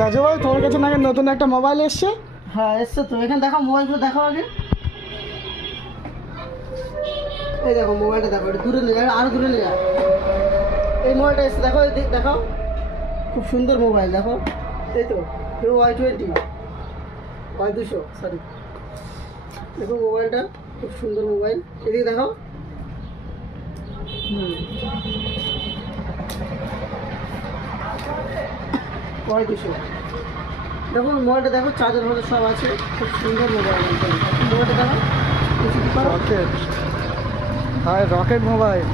রাজু ভাই, তোমার কাছে নাকি নতুন একটা মোবাইল এসছে? হ্যাঁ এসছে তো। এখানে দেখো মোবাইলগুলো, দেখো আগে। এই দেখো মোবাইলটা, দেখো এটা দূরে নিয়ে যাবে, আরো দূরে নিয়ে যাবে। এই মোবাইলটা এসছে, দেখো দেখো, খুব সুন্দর মোবাইল। দেখো এই তো Y20 Y200, সরি। দেখো মোবাইলটা খুব সুন্দর মোবাইল। এদিকে দেখো। Y200, দেখো মোবাইলটা দেখো, চার্জার ফার্জার সব আছে, খুব সুন্দর মোবাইল। মোবাইলটা দেখো, কিছু কি করো? রকেট, হ্যাঁ রকেট মোবাইল।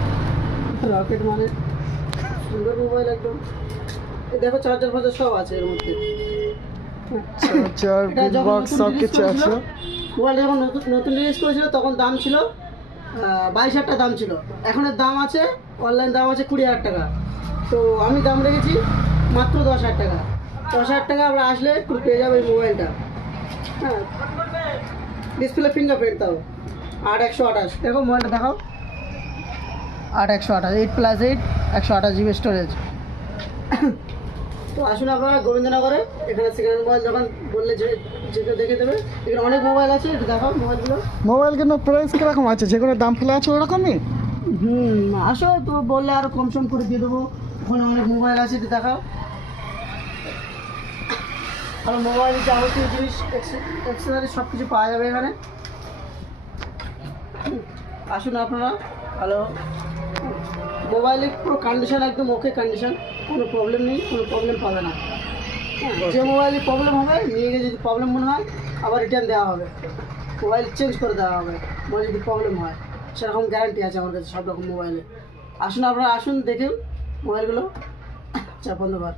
রকেট মানে সুন্দর মোবাইল একদম। এই দেখো চার্জার ফার্জার সব আছে এর মধ্যে। চার্জার, এটা বিট যখন বক্স নতুন সব release কিছু আছে। করেছিল, মোবাইলটা যখন নতুন রিলিজ করেছিল তখন দাম ছিল 22,000 টাকা দাম ছিল। এখন এর দাম আছে, অনলাইন দাম আছে 20,000 টাকা। তো আমি দাম রেখেছি মাত্র 10,000 টাকা। 10,000 টাকা আমরা আসলে তুমি পেয়ে যাবে এই মোবাইলটা। হ্যাঁ, ডিসপ্লে ফিঙ্গারপ্রিন্ট তাও। 8/128, দেখো মোবাইলটা দেখাও। 8/128, 8+8, 128 জিবি স্টোরেজ। তো আসুন আপনারা গোবিন্দনগরে, এখানে সেকেন্ড মোবাইল যখন বললে যে কেউ দেখে দেবে। এখানে অনেক মোবাইল আছে, একটু দেখাও মোবাইলগুলো। মোবাইল কিন্তু প্রাইস কিরকম আছে? যেগুলো দাম ফেলে আছে ওরকমই? আসো তো, বললে আরও কম সম করে দিয়ে দেবো। ওখানে অনেক মোবাইল আছে, একটু দেখাও। আর মোবাইল যাবতীয় জিনিস, অ্যাক্সেসরি সব কিছু পাওয়া যাবে এখানে। আসুন আপনারা। ভালো মোবাইলের পুরো কন্ডিশন একদম ওকে কন্ডিশন, কোনো প্রবলেম নেই, কোনো প্রবলেম পাবে না। হ্যাঁ, যে মোবাইলে প্রবলেম হবে নিয়ে গিয়ে যদি প্রবলেম মনে হয় আবার রিটার্ন দেওয়া হবে, মোবাইল চেঞ্জ করে দেওয়া হবে। মানে যদি প্রবলেম হয় সেরকম গ্যারান্টি আছে আমার কাছে সব রকম মোবাইলে। আসুন আপনারা, আসুন দেখুন মোবাইলগুলো। চাপ বন্ধ কর।